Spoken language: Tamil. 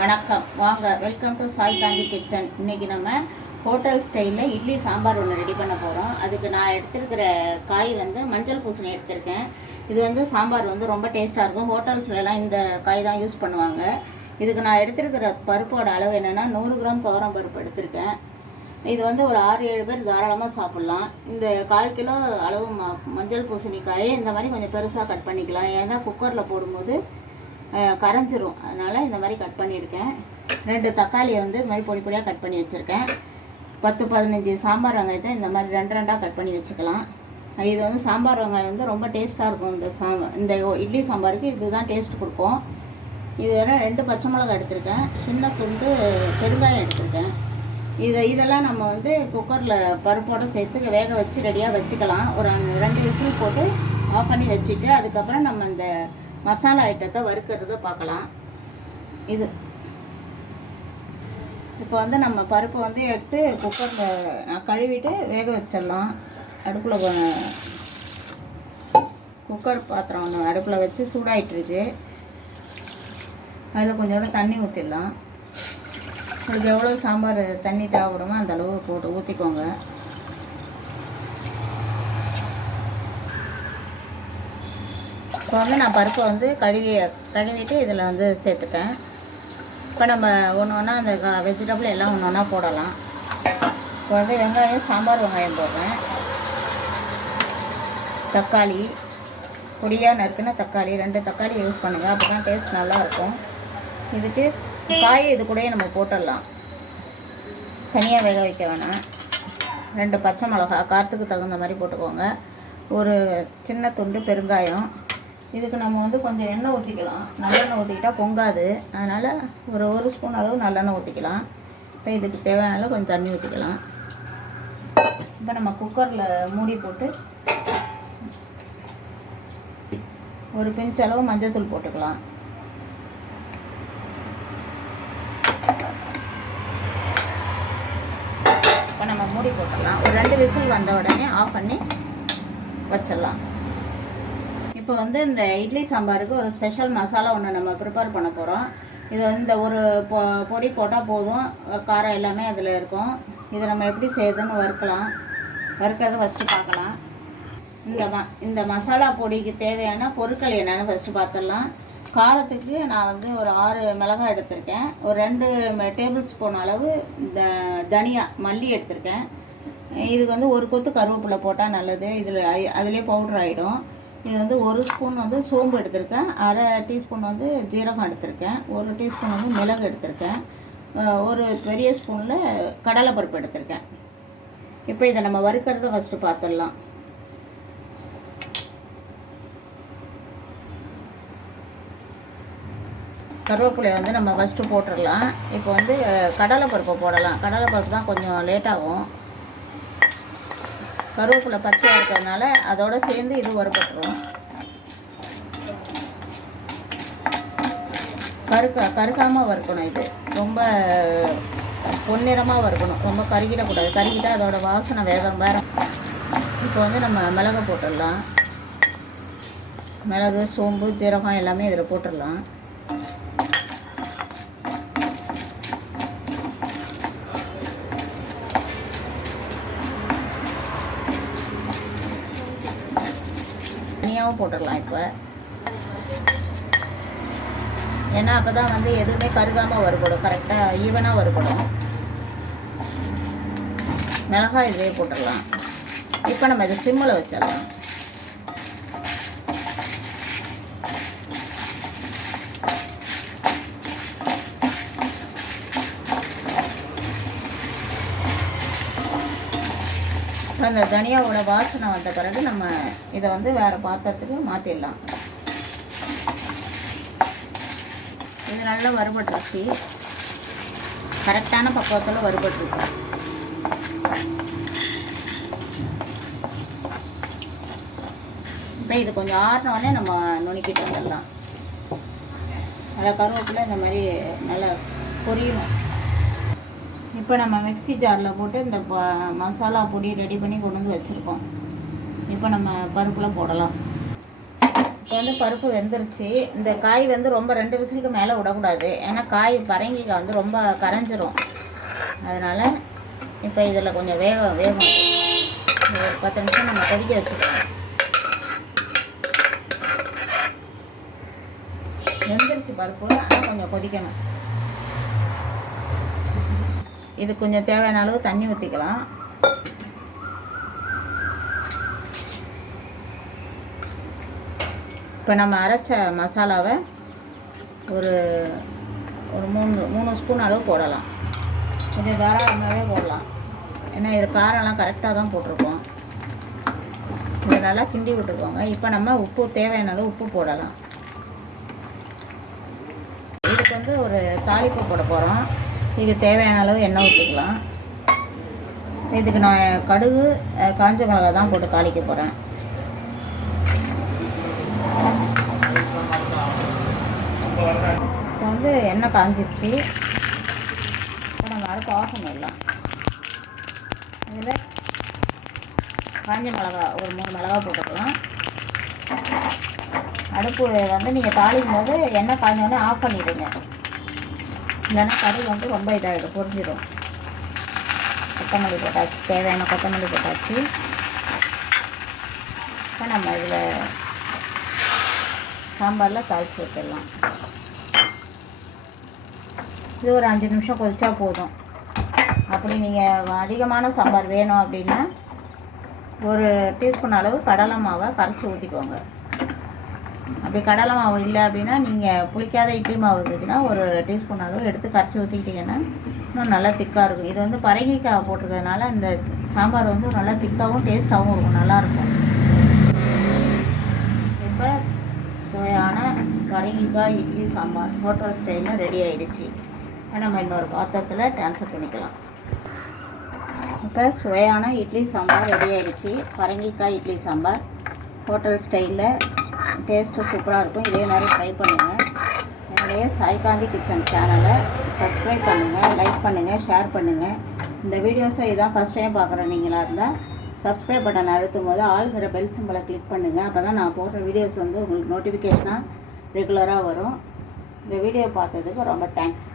வணக்கம், வாங்க. Welcome to Sai Gandhi kitchen. இன்றைக்கி நம்ம ஹோட்டல் ஸ்டைலில் இட்லி சாம்பார் ஒன்று ரெடி பண்ண போகிறோம். அதுக்கு நான் எடுத்துருக்கிற காய் வந்து மஞ்சள் பூசணி எடுத்திருக்கேன். இது வந்து சாம்பார் வந்து ரொம்ப டேஸ்ட்டாக இருக்கும். ஹோட்டல்ஸ்லாம் இந்த காய் தான் யூஸ் பண்ணுவாங்க. இதுக்கு நான் எடுத்துருக்கிற பருப்போட அளவு என்னென்னா 100 கிராம் துவரம் பருப்பு எடுத்திருக்கேன். இது வந்து ஒரு 6-7 பேர் தாராளமாக சாப்பிட்லாம். இந்த 1/4 கிலோ அளவு மஞ்சள் பூசணிக்காயை இந்த மாதிரி கொஞ்சம் பெருசாக கட் பண்ணிக்கலாம். ஏன்னா குக்கரில் போடும்போது கரைஞ்சிரும். அதனால் இந்த மாதிரி கட் பண்ணியிருக்கேன். 2 தக்காளியை வந்து இது மாதிரி பொடி பொடியாக கட் பண்ணி வச்சுருக்கேன். 10-15 சாம்பார் வெங்காயத்தை இந்த மாதிரி 2 கட் பண்ணி வச்சுக்கலாம். இது வந்து சாம்பார் வெங்காயம் வந்து ரொம்ப டேஸ்ட்டாக இருக்கும். இந்த இட்லி சாம்பாருக்கு இதுதான் டேஸ்ட் கொடுக்கும். இது வேறு 2 பச்சை மிளகாய் எடுத்திருக்கேன். சின்ன துண்டு பெருங்காயம் எடுத்திருக்கேன். இதெல்லாம் நம்ம வந்து குக்கரில் பருப்போடு சேர்த்து வேக வச்சு ரெடியாக வச்சுக்கலாம். ஒரு 2 விசில் போட்டு ஆஃப் பண்ணி வச்சுட்டு அதுக்கப்புறம் நம்ம இந்த மசாலா ஐட்டத்தை வறுக்கிறத பார்க்கலாம். இது இப்போ வந்து நம்ம பருப்பை வந்து எடுத்து குக்கரில் கழுவிட்டு வேக வச்சிடலாம். அடுப்பில் குக்கர் பாத்திரம் ஒன்று அடுப்பில் வச்சு சூடாயிட்டுருக்கு. அதில் கொஞ்சோட தண்ணி ஊற்றிடலாம். உங்களுக்கு எவ்வளோ சாம்பார் தண்ணி தேவைப்படுமோ அந்த அளவு போட்டு ஊற்றிக்கோங்க. இப்போ வந்து நான் பருப்பை வந்து கழுவிட்டு இதில் வந்து சேர்த்துட்டேன். இப்போ நம்ம ஒன்று ஒன்றா அந்த வெஜிடபிள் எல்லாம் ஒன்று ஒன்றா போடலாம். இப்போ வந்து வெங்காயம், சாம்பார் வெங்காயம் போடுறேன். தக்காளி பொடியாக நறுக்குன்னா தக்காளி 2 தக்காளி யூஸ் பண்ணுங்கள். அப்போ தான் டேஸ்ட் நல்லாயிருக்கும். இதுக்கு காய் இது கூடயே நம்ம போட்டுடலாம். தனியாக வேக வைக்க வேணாம். 2 பச்சை மிளகா காரத்துக்கு தகுந்த மாதிரி போட்டுக்கோங்க. ஒரு சின்ன துண்டு பெருங்காயம். இதுக்கு நம்ம வந்து கொஞ்சம் எண்ணெய் ஊற்றிக்கலாம். நல்லெண்ணெய் ஊற்றிக்கிட்டால் பொங்காது. அதனால் ஒரு ஸ்பூன் அளவு நல்லெண்ணெய் ஊற்றிக்கலாம். இப்போ இதுக்கு தேவையான கொஞ்சம் தண்ணி ஊற்றிக்கலாம். இப்போ நம்ம குக்கரில் மூடி போட்டு ஒரு பிஞ்ச் அளவு மஞ்சள்தூள் போட்டுக்கலாம். இப்போ நம்ம மூடி போட்டுடலாம். ஒரு 2 விசில் வந்த உடனே ஆஃப் பண்ணி வச்சிடலாம். இப்போ வந்து இந்த இட்லி சாம்பாருக்கு ஒரு ஸ்பெஷல் மசாலா ஒன்று நம்ம ப்ரிப்பேர் பண்ண போகிறோம். இது வந்து ஒரு பொடி போட்டால் போதும். காரம் எல்லாமே அதில் இருக்கும். இதை நம்ம எப்படி செய்யுதுன்னு வறுக்கிறத ஃபஸ்ட்டு பார்க்கலாம். இந்த மசாலா பொடிக்கு தேவையான பொருட்கள் என்னென்னு ஃபஸ்ட்டு பார்த்துடலாம். காரத்துக்கு நான் வந்து ஒரு 6 மிளகாய் எடுத்திருக்கேன். ஒரு 2 டேபிள் ஸ்பூன் அளவு இந்த தனியா மல்லி எடுத்திருக்கேன். இதுக்கு வந்து ஒரு கொத்து கருவேப்பிலை போட்டால் நல்லது. அதிலே பவுட்ரு ஆகிடும். இது வந்து 1 ஸ்பூன் வந்து சோம்பு எடுத்திருக்கேன். 1/2 டீஸ்பூன் வந்து ஜீரகம் எடுத்திருக்கேன். 1 டீஸ்பூன் வந்து மிளகு எடுத்திருக்கேன். ஒரு பெரிய ஸ்பூனில் கடலைப்பருப்பு எடுத்திருக்கேன். இப்போ இதை நம்ம வறுக்கிறத ஃபஸ்ட்டு பார்த்துடலாம். கருவேப்பிலையை வந்து நம்ம ஃபஸ்ட்டு போட்டுடலாம். இப்போ வந்து கடலைப்பருப்பை போடலாம். கடலைப்பருப்பு தான் கொஞ்சம் லேட்டாகும். கருவேப்பிலை பச்சையாக இருக்கிறதுனால அதோடு சேர்ந்து இது வறுபட்டுரும். கருக்காமல் வறுக்கணும். இது ரொம்ப பொன்னிறமாக வறுக்கணும். ரொம்ப கருகிடக்கூடாது. கருகிட்டால் அதோட வாசனை வேறு. இப்போ வந்து நம்ம மிளகு போட்டுடலாம். மிளகு, சோம்பு, ஜீரகம் எல்லாமே இதில் போட்டுடலாம். தனியாகவும் போட்டுடலாம். இப்போ ஏன்னா அப்போ தான் வந்து எதுவுமே கருகாமல் வறுபடும். கரெக்டாக ஈவனாக வறுபடும். மிளகாய் இதே போட்டுடலாம். இப்போ நம்ம இதை சிம்மில் வச்சிடலாம். அந்த தனியாவோட வாசனை வந்த பிறகு நம்ம இதை வந்து வேறு பாத்திரத்துக்கு மாற்றிடலாம். இது நல்லா வறுபட்டுருச்சு. கரெக்டான பக்குவத்தில் வறுபட்டுருக்கு. இப்போ இது கொஞ்சம் ஆறினோடனே நம்ம நுணுக்கிட்டு வந்துடலாம். நல்லா கருவேப்பிலை இந்த மாதிரி நல்லா பொரியணும். இப்போ நம்ம மிக்ஸி ஜாரில் போட்டு இந்த மசாலா பொடி ரெடி பண்ணி கொண்டு வந்து வச்சுருக்கோம். இப்போ நம்ம பருப்பில் போடலாம். இப்போ வந்து பருப்பு வெந்துருச்சு. இந்த காய் வந்து ரொம்ப 2 விசிலுக்கு மேலே விடக்கூடாது, ஏன்னா காய் பரங்கிக்காய் வந்து ரொம்ப கரைஞ்சிரும். அதனால் இப்போ இதில் கொஞ்சம் வேகும். ஒரு 10 நிமிஷம் நம்ம கொதிக்க வச்சுக்கலாம். வெந்துருச்சு பருப்பு, ஆனால் கொஞ்சம் கொதிக்கணும். இது கொஞ்சம் தேவையான அளவு தண்ணி ஊற்றிக்கலாம். இப்போ நம்ம அரைச்ச மசாலாவை ஒரு ஒரு 3 ஸ்பூன் அளவு போடலாம். இது தாராளமாகவே போடலாம், ஏன்னா இது காரம்லாம் கரெக்டாக தான் போட்டிருக்கோம். இதை நல்லா கிண்டி விட்டுக்கோங்க. இப்போ நம்ம உப்பு தேவையான அளவு உப்பு போடலாம். இதுக்கு வந்து ஒரு தாளிப்பு போட போகிறோம். இதுக்கு தேவையான அளவு எண்ணெய் ஊற்றிக்கலாம். இதுக்கு நான் கடுகு காஞ்ச மிளகாய் தான் போட்டு தாளிக்க போகிறேன். இப்போ வந்து எண்ணெய் காஞ்சிடுச்சு. இப்போ நம்ம அடுப்பு ஆஃப் பண்ணிடலாம். இதில் காஞ்ச மிளகா ஒரு 3 மிளகா போட்டுக்கலாம். அடுப்பு வந்து நீங்கள் தாளிக்கும் போது எண்ணெய் காஞ்சோடனே ஆஃப் பண்ணிவிடுங்க, இல்லைன்னா கறி வந்து ரொம்ப இதாகிடும், பொரிஞ்சிடும். கொத்தமல்லி போட்டாச்சு, தேவையான கொத்தமல்லி போட்டாச்சு. இப்போ நம்ம இதில் சாம்பாரில் தாளித்து ஊற்றிடலாம். இது ஒரு 5 நிமிஷம் கொதிச்சா போதும். அப்படி நீங்கள் அதிகமான சாம்பார் வேணும் அப்படின்னா ஒரு டீஸ்பூன் அளவு கடலை மாவை கரைச்சி ஊற்றிக்கோங்க. அப்படி கடலை மாவு இல்லை அப்படின்னா நீங்கள் புளிக்காத இட்லி மாவு இருந்துச்சுன்னா ஒரு டீஸ்பூன் அளவு எடுத்து கரைச்சி ஊற்றிக்கிட்டிங்கன்னா இன்னும் நல்லா திக்காக இருக்கும். இது வந்து பரங்கிக்காய் போட்டிருக்கிறதுனால இந்த சாம்பார் வந்து நல்லா திக்காகவும் டேஸ்ட்டாகவும் இருக்கும், நல்லாயிருக்கும். இப்போ சுவையான பரங்கிக்காய் இட்லி சாம்பார் ஹோட்டல் ஸ்டைலில் ரெடி ஆகிடுச்சு. நம்ம இன்னொரு பாத்திரத்தில் ட்ரான்ஸ்ஃபர் பண்ணிக்கலாம். இப்போ சுவையான இட்லி சாம்பார் ரெடி ஆகிடுச்சு. பரங்கிக்காய் இட்லி சாம்பார் ஹோட்டல் ஸ்டைலில் டேஸ்ட்டு சூப்பராக இருக்கும். இதே மாதிரி ட்ரை பண்ணுங்கள். என்னுடைய சாய்காந்தி கிச்சன் சேனலை சப்ஸ்கிரைப் பண்ணுங்கள், லைக் பண்ணுங்கள், ஷேர் பண்ணுங்கள். இந்த வீடியோஸை இதான் ஃபஸ்ட் டைம் பார்க்குற நீங்களாக இருந்தால் சப்ஸ்கிரைப் பட்டன் அழுத்தும் போது ஆளுங்கிற பெல் சிம்பிளை கிளிக் பண்ணுங்கள். அப்போ தான் நான் போடுற வீடியோஸ் வந்து உங்களுக்கு நோட்டிஃபிகேஷனாக ரெகுலராக வரும். இந்த வீடியோ பார்த்ததுக்கு ரொம்ப தேங்க்ஸ்.